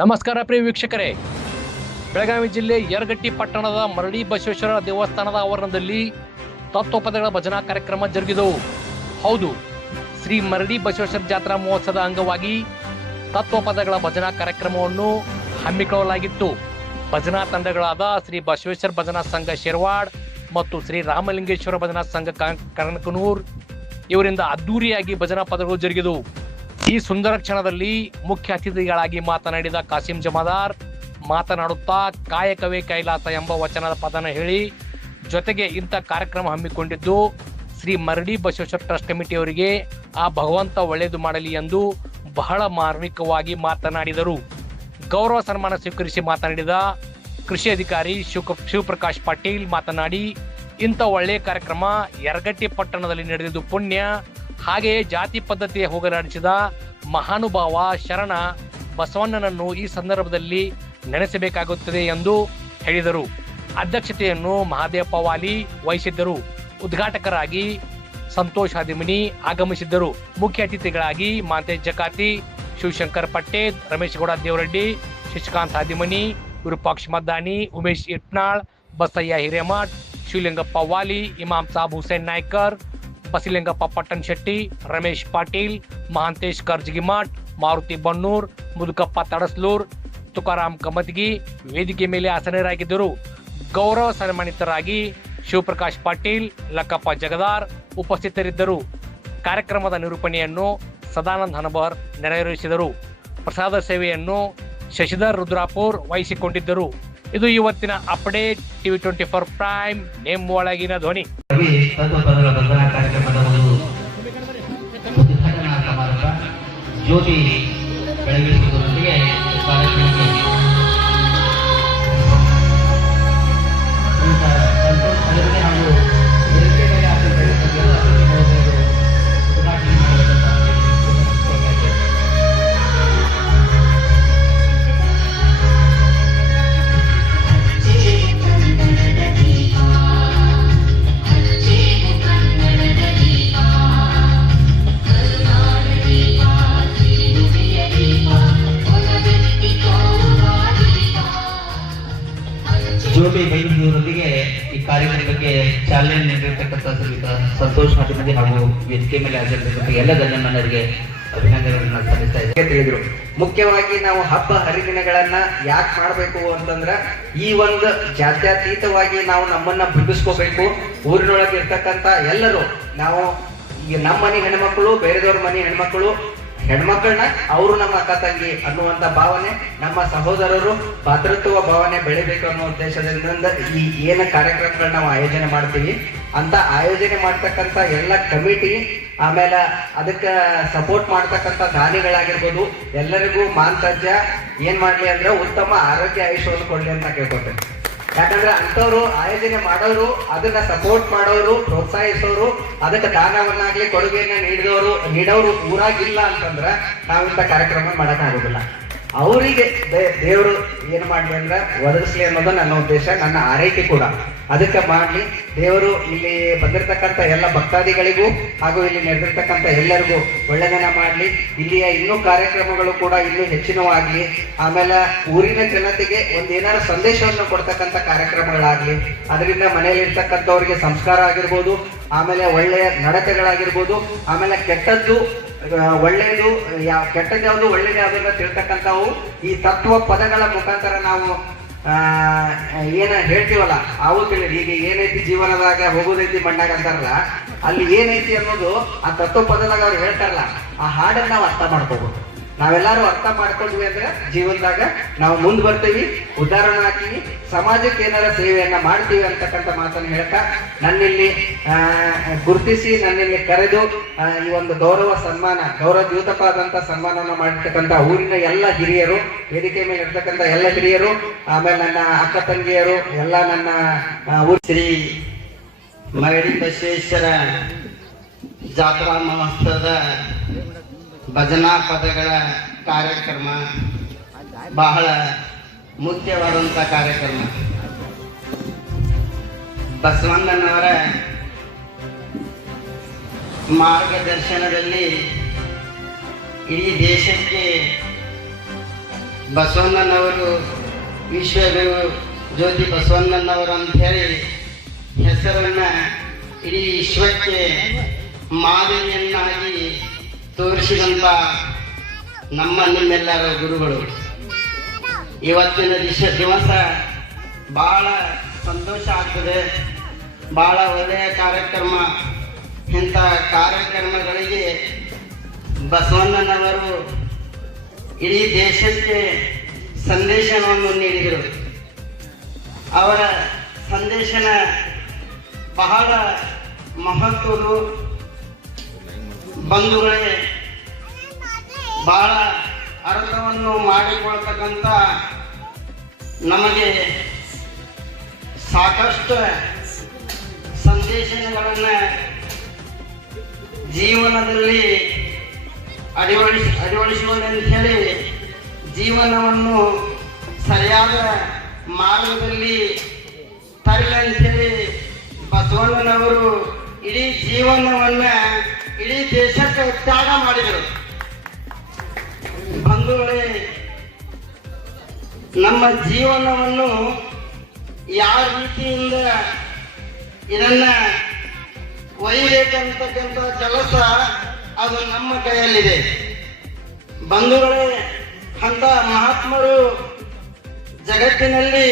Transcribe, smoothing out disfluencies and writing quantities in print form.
ನಮಸ್ಕಾರ ಪ್ರಿಯ ವೀಕ್ಷಕರೇ, ಬೆಳಗಾವಿ ಜಿಲ್ಲೆ ಯರಗಟ್ಟಿ ಪಟ್ಟಣದ ಮರಡಿ ಬಸವೇಶ್ವರ ದೇವಸ್ಥಾನದ ಆವರಣದಲ್ಲಿ ತತ್ವಪದಗಳ ಭಜನಾ ಕಾರ್ಯಕ್ರಮ ಜರುಗಿದವು. ಹೌದು, ಶ್ರೀ ಮರಡಿ ಬಸವೇಶ್ವರ ಜಾತ್ರಾ ಮಹೋತ್ಸವದ ಅಂಗವಾಗಿ ತತ್ವಪದಗಳ ಭಜನಾ ಕಾರ್ಯಕ್ರಮವನ್ನು ಹಮ್ಮಿಕೊಳ್ಳಲಾಗಿತ್ತು. ಭಜನಾ ತಂಡಗಳಾದ ಶ್ರೀ ಬಸವೇಶ್ವರ ಭಜನಾ ಸಂಘ ಶಿರವಾಡ್ ಮತ್ತು ಶ್ರೀ ರಾಮಲಿಂಗೇಶ್ವರ ಭಜನಾ ಸಂಘ ಕನಕನೂರ್ ಇವರಿಂದ ಅದ್ದೂರಿಯಾಗಿ ಭಜನಾ ಪದಗಳು ಜರುಗಿದವು. ಈ ಸುಂದರ ಕ್ಷಣದಲ್ಲಿ ಮುಖ್ಯ ಅತಿಥಿಗಳಾಗಿ ಮಾತನಾಡಿದ ಕಾಸಿಂ ಜಮಾದಾರ್ ಮಾತನಾಡುತ್ತಾ ಕಾಯಕವೇ ಕೈಲಾಸ ಎಂಬ ವಚನದ ಪದನ ಹೇಳಿ, ಜೊತೆಗೆ ಇಂಥ ಕಾರ್ಯಕ್ರಮ ಹಮ್ಮಿಕೊಂಡಿದ್ದು ಶ್ರೀ ಮರಡಿ ಬಸವೇಶ್ವರ ಟ್ರಸ್ಟ್ ಕಮಿಟಿಯವರಿಗೆ ಆ ಭಗವಂತ ಒಳ್ಳೆಯದು ಮಾಡಲಿ ಎಂದು ಬಹಳ ಮಾರ್ಮಿಕವಾಗಿ ಮಾತನಾಡಿದರು. ಗೌರವ ಸನ್ಮಾನ ಸ್ವೀಕರಿಸಿ ಮಾತನಾಡಿದ ಕೃಷಿ ಅಧಿಕಾರಿ ಶಿವಪ್ರಕಾಶ್ ಪಾಟೀಲ್ ಮಾತನಾಡಿ, ಇಂಥ ಒಳ್ಳೆಯ ಕಾರ್ಯಕ್ರಮ ಯರಗಟ್ಟಿ ಪಟ್ಟಣದಲ್ಲಿ ನಡೆದಿದ್ದು ಪುಣ್ಯ. ಹಾಗೆಯೇ ಜಾತಿ ಪದ್ಧತಿಯ ಹೋಗಲಾಡಿಸಿದ ಮಹಾನುಭಾವ ಶರಣ ಬಸವಣ್ಣನನ್ನು ಈ ಸಂದರ್ಭದಲ್ಲಿ ನೆನೆಸಬೇಕಾಗುತ್ತದೆ ಎಂದು ಹೇಳಿದರು. ಅಧ್ಯಕ್ಷತೆಯನ್ನು ಮಹಾದೇವಪ್ಪ ವಾಲಿ ವಹಿಸಿದ್ದರು. ಉದ್ಘಾಟಕರಾಗಿ ಸಂತೋಷ್ ಹಾದಿಮನಿ ಆಗಮಿಸಿದ್ದರು. ಮುಖ್ಯ ಅತಿಥಿಗಳಾಗಿ ಮಾಂತೇಶ್ ಜಕಾತಿ, ಶಿವಶಂಕರ್ ಪಟ್ಟೇದ್, ರಮೇಶ್ ಗೌಡ ದೇವರೆಡ್ಡಿ, ಶಶಿಕಾಂತ್ ಹಾದಿಮನಿ, ವಿರೂಪಾಕ್ಷ ಮದ್ದಾನಿ, ಉಮೇಶ್ ಇಟ್ನಾಳ್, ಬಸಯ್ಯ ಹಿರೇಮಠ್, ಶಿವಲಿಂಗಪ್ಪ ವಾಲಿ, ಇಮಾಮ್ ಸಾಬ್ ಹುಸೇನ್ ನಾಯ್ಕರ್, ಬಸಲಿಂಗಪ್ಪ ಪಟ್ಟಣ್ ಶೆಟ್ಟಿ, ರಮೇಶ್ ಪಾಟೀಲ್, ಮಹಾಂತೇಶ್ ಕರ್ಜಗಿಮಠ್, ಮಾರುತಿ ಬನ್ನೂರ್, ಮುದುಕಪ್ಪ ತಡಸ್ಲೂರ್, ತುಕಾರಾಮ್ ಕಮತ್ಗಿ ವೇದಿಕೆ ಮೇಲೆ ಆಸನರಾಗಿದ್ದರು. ಗೌರವ ಸನ್ಮಾನಿತರಾಗಿ ಶಿವಪ್ರಕಾಶ್ ಪಾಟೀಲ್, ಲಕ್ಕಪ್ಪ ಜಗದಾರ್ ಉಪಸ್ಥಿತರಿದ್ದರು. ಕಾರ್ಯಕ್ರಮದ ನಿರೂಪಣೆಯನ್ನು ಸದಾನಂದ್ ಹನಬರ್ ನೆರವೇರಿಸಿದರು. ಪ್ರಸಾದ ಸೇವೆಯನ್ನು ಶಶಿಧರ್ ರುದ್ರಾಪುರ್ ವಹಿಸಿಕೊಂಡಿದ್ದರು. ಇದು ಇವತ್ತಿನ ಅಪ್ಡೇಟ್. ಟಿವಿ 24 ಪ್ರೈಮ್, ನಿಮ್ಮ ಒಳಗಿನ ಧ್ವನಿ. ಉದ್ಘಾಟನಾ ಸಮಾರಂಭ ಜ್ಯೋತಿ ಬೆಳಗಿಸುವುದರೊಂದಿಗೆ ಕಾರ್ಯಕ್ರಮಕ್ಕೆ ಹಾಗೂ ಜ್ಯೋತಿ ಬೆಳಗುವುದರೊಂದಿಗೆ ಈ ಕಾರ್ಯಕ್ರಮಕ್ಕೆ ಚಾಲನೆ ನೀಡಿರತಕ್ಕಂಥ ಸಂತೋಷ್ ಹಾದಿಮನಿ ಹಾಗೂ ವೇದಿಕೆ ಮೇಲೆ ಹಾಜರಿರತಕ್ಕಂಥ ಎಲ್ಲ ಗಣ್ಯಮಾನ್ಯರಿಗೆ ಅಭಿನಂದನೆಗಳನ್ನು ಸಲ್ಲಿಸ್ತಾ ಇದ್ದಾರೆ. ತಿಳಿದ್ರು ಮುಖ್ಯವಾಗಿ ನಾವು ಹಬ್ಬ ಹರಿದಿನಗಳನ್ನ ಯಾಕೆ ಮಾಡಬೇಕು ಅಂತಂದ್ರ ಈ ಒಂದು ಜಾತ್ಯತೀತವಾಗಿ ನಾವು ನಮ್ಮನ್ನ ಬಿಂಬಿಸ್ಕೋಬೇಕು. ಊರಿನೊಳಗೆ ಇರ್ತಕ್ಕಂಥ ಎಲ್ಲರೂ ನಾವು ಈಗ ನಮ್ಮ ಮನೆ ಹೆಣ್ಮಕ್ಳು, ಬೇರೆದವ್ರ ಮನೆ ಹೆಣ್ಮಕ್ಳನ್ನ ಅವರು ನಮ್ಮ ಅಕ್ಕ ತಂಗಿ ಅನ್ನುವಂತ ಭಾವನೆ, ನಮ್ಮ ಸಹೋದರರು ಭಾತೃತ್ವ ಭಾವನೆ ಬೆಳಿಬೇಕು ಅನ್ನೋ ಉದ್ದೇಶದಿಂದ ಈ ಏನ ಕಾರ್ಯಕ್ರಮಗಳನ್ನ ನಾವು ಆಯೋಜನೆ ಮಾಡ್ತೀವಿ ಅಂತ ಆಯೋಜನೆ ಮಾಡ್ತಕ್ಕಂಥ ಎಲ್ಲ ಕಮಿಟಿ, ಆಮೇಲೆ ಅದಕ್ಕೆ ಸಪೋರ್ಟ್ ಮಾಡ್ತಕ್ಕಂಥ ದಾನಿಗಳಾಗಿರ್ಬೋದು, ಎಲ್ಲರಿಗೂ ಮಾಂತಜ್ಯ ಏನ್ ಮಾಡ್ಲಿ ಅಂದ್ರೆ ಉತ್ತಮ ಆರೋಗ್ಯ ಆಯುಷ್ಯವನ್ನು ಕೊಡ್ಲಿ ಅಂತ ಕೇಳ್ಕೊತೇನೆ. ಯಾಕಂದ್ರೆ ಅಂಥವ್ರು ಆಯೋಜನೆ ಮಾಡೋರು, ಅದನ್ನ ಸಪೋರ್ಟ್ ಮಾಡೋರು, ಪ್ರೋತ್ಸಾಹಿಸೋರು, ಅದಕ್ಕೆ ದಾನವನ್ನಾಗ್ಲಿ ಕೊಡುಗೆಯನ್ನ ನೀಡೋರು ಊರಾಗಿಲ್ಲ ಅಂತಂದ್ರ ನಾವಿಂತ ಕಾರ್ಯಕ್ರಮ ಮಾಡಕ್ ಆಗುದಿಲ್ಲ. ಅವರಿಗೆ ದೇವರು ಏನ್ ಮಾಡ್ಲಿ ಅಂದ್ರೆ ಒದಗಿಸ್ಲಿ ಅನ್ನೋದು ನನ್ನ ಉದ್ದೇಶ, ನನ್ನ ಆರೈಕೆ ಕೂಡ. ಅದಕ್ಕೆ ಮಾಡ್ಲಿ ದೇವರು ಇಲ್ಲಿ ಬಂದಿರತಕ್ಕಂಥ ಎಲ್ಲ ಭಕ್ತಾದಿಗಳಿಗೂ ಹಾಗೂ ಇಲ್ಲಿ ನಡೆದಿರ್ತಕ್ಕಂಥ ಎಲ್ಲರಿಗೂ ಒಳ್ಳೆದನ್ನ ಮಾಡ್ಲಿ. ಇಲ್ಲಿಯ ಇನ್ನೂ ಕಾರ್ಯಕ್ರಮಗಳು ಕೂಡ ಇನ್ನೂ ಹೆಚ್ಚಿನವಾಗ್ಲಿ. ಆಮೇಲೆ ಊರಿನ ಜನತೆಗೆ ಒಂದೇನಾದ್ರು ಸಂದೇಶವನ್ನು ಕೊಡ್ತಕ್ಕಂಥ ಕಾರ್ಯಕ್ರಮಗಳಾಗ್ಲಿ. ಅದರಿಂದ ಮನೆಯಲ್ಲಿ ಇರ್ತಕ್ಕಂಥವ್ರಿಗೆ ಸಂಸ್ಕಾರ ಆಗಿರ್ಬೋದು, ಆಮೇಲೆ ಒಳ್ಳೆಯ ನಡತೆಗಳಾಗಿರ್ಬೋದು, ಆಮೇಲೆ ಕೆಟ್ಟದ್ದು ಒಳ್ಳೆಯದು ಕೆಟ್ಟದ್ದು ಯಾವುದು ಒಳ್ಳೇದು ಯಾವ್ದು ತಿಳ್ತಕ್ಕಂಥವು ಈ ತತ್ವ ಪದಗಳ ಮುಖಾಂತರ ನಾವು ಏನ ಹೇಳ್ತೀವಲ್ಲ ಅವು ತಿಳಿದು. ಈಗ ಏನೈತಿ ಜೀವನದಾಗ ಹೋಗೋದೈತಿ ಮಣ್ಣಾಗ ಅಂತಾರಲ್ಲ, ಅಲ್ಲಿ ಏನೈತಿ ಅನ್ನೋದು ಆ ತತ್ವ ಪದದಾಗ ಅವ್ರು ಹೇಳ್ತಾರಲ್ಲ, ಆ ಹಾಡನ್ನ ನಾವು ಅರ್ಥ ಮಾಡ್ಕೋಬಹುದು. ನಾವೆಲ್ಲರೂ ಅರ್ಥ ಮಾಡ್ಕೊಂಡ್ವಿ ಅಂದ್ರೆ ಜೀವನದಾಗ ನಾವು ಮುಂದೆ ಬರ್ತೀವಿ, ಉದಾಹರಣೆ ಹಾಕ್ತೀವಿ, ಸಮಾಜಕ್ಕೆ ಏನಾರ ಸೇವೆಯನ್ನ ಮಾಡ್ತೀವಿ ಅಂತಕ್ಕಂಥ ಮಾತನ್ನು ಹೇಳ್ತಾ ನನ್ನಿಲ್ಲಿ ಗುರುತಿಸಿ ನನ್ನಿಲ್ಲಿ ಕರೆದು ಈ ಒಂದು ಗೌರವಯುತವಾದಂತ ಸನ್ಮಾನವನ್ನು ಮಾಡಿರ್ತಕ್ಕಂಥ ಊರಿನ ಎಲ್ಲ ಹಿರಿಯರು, ವೇದಿಕೆ ಮೇಲೆ ಇರ್ತಕ್ಕಂಥ ಎಲ್ಲ ಹಿರಿಯರು, ಆಮೇಲೆ ನನ್ನ ಅಕ್ಕ ತಂಗಿಯರು, ಎಲ್ಲ ನನ್ನ ಶ್ರೀ ಮರಡಿ ಬಸವೇಶ್ವರ ಜಾತ್ರಾ ಮಹೋತ್ಸವದ ಭಜನಾ ಪದಗಳ ಕಾರ್ಯಕ್ರಮ ಬಹಳ ಮುಖ್ಯವಾದಂಥ ಕಾರ್ಯಕ್ರಮ. ಬಸವಣ್ಣನವರ ಮಾರ್ಗದರ್ಶನದಲ್ಲಿ ಇಡೀ ದೇಶಕ್ಕೆ ಬಸವಣ್ಣನವರು ವಿಶ್ವಗುರು ಜ್ಯೋತಿ ಬಸವಣ್ಣನವರು ಅಂತ ಹೇಳಿ ಹೆಸರನ್ನ ಇಡೀ ವಿಶ್ವಕ್ಕೆ ಮಾದರಿಯನ್ನಾಗಿ ತೋರಿಸಿದಂಥ ನಿಮ್ಮೆಲ್ಲರ ಗುರುಗಳು. ಇವತ್ತಿನ ದಿವಸ ಬಹಳ ಸಂತೋಷ ಆಗ್ತದೆ. ಬಹಳ ಒಳ್ಳೆಯ ಕಾರ್ಯಕ್ರಮ. ಇಂಥ ಕಾರ್ಯಕ್ರಮಗಳಿಗೆ ಬಸವಣ್ಣನವರು ಇಡೀ ದೇಶಕ್ಕೆ ಸಂದೇಶವನ್ನು ನೀಡಿದರು. ಅವರ ಸಂದೇಶನ ಬಹಳ ಮಹತ್ವದು. ಬಂಧುಗಳೇ, ಬಹಳ ಅರ್ಥವನ್ನು ಮಾಡಿಕೊಳ್ತಕ್ಕಂಥ ನಮಗೆ ಸಾಕಷ್ಟು ಸಂದೇಶಗಳನ್ನು ಜೀವನದಲ್ಲಿ ಅಳವಡಿಸುವಂತ ಹೇಳಿ ಜೀವನವನ್ನು ಸರಿಯಾದ ಮಾರ್ಗದಲ್ಲಿ ತರಲಿ ಅಂತೇಳಿ ಬಸವಣ್ಣನವರು ಇಡೀ ಜೀವನವನ್ನ ಇಡೀ ದೇಶಕ್ಕೆ ತ್ಯಾಗ ಮಾಡಿದರು. ಬಂಧುಗಳೇ, ನಮ್ಮ ಜೀವನವನ್ನು ಯಾವ ರೀತಿಯಿಂದ ಇದನ್ನ ಒಯ್ಯಬೇಕಂತಕ್ಕಂಥ ಕೆಲಸ ಅದು ನಮ್ಮ ಕೈಯಲ್ಲಿದೆ. ಬಂಧುಗಳೇ, ಅಂತ ಮಹಾತ್ಮರು ಜಗತ್ತಿನಲ್ಲಿ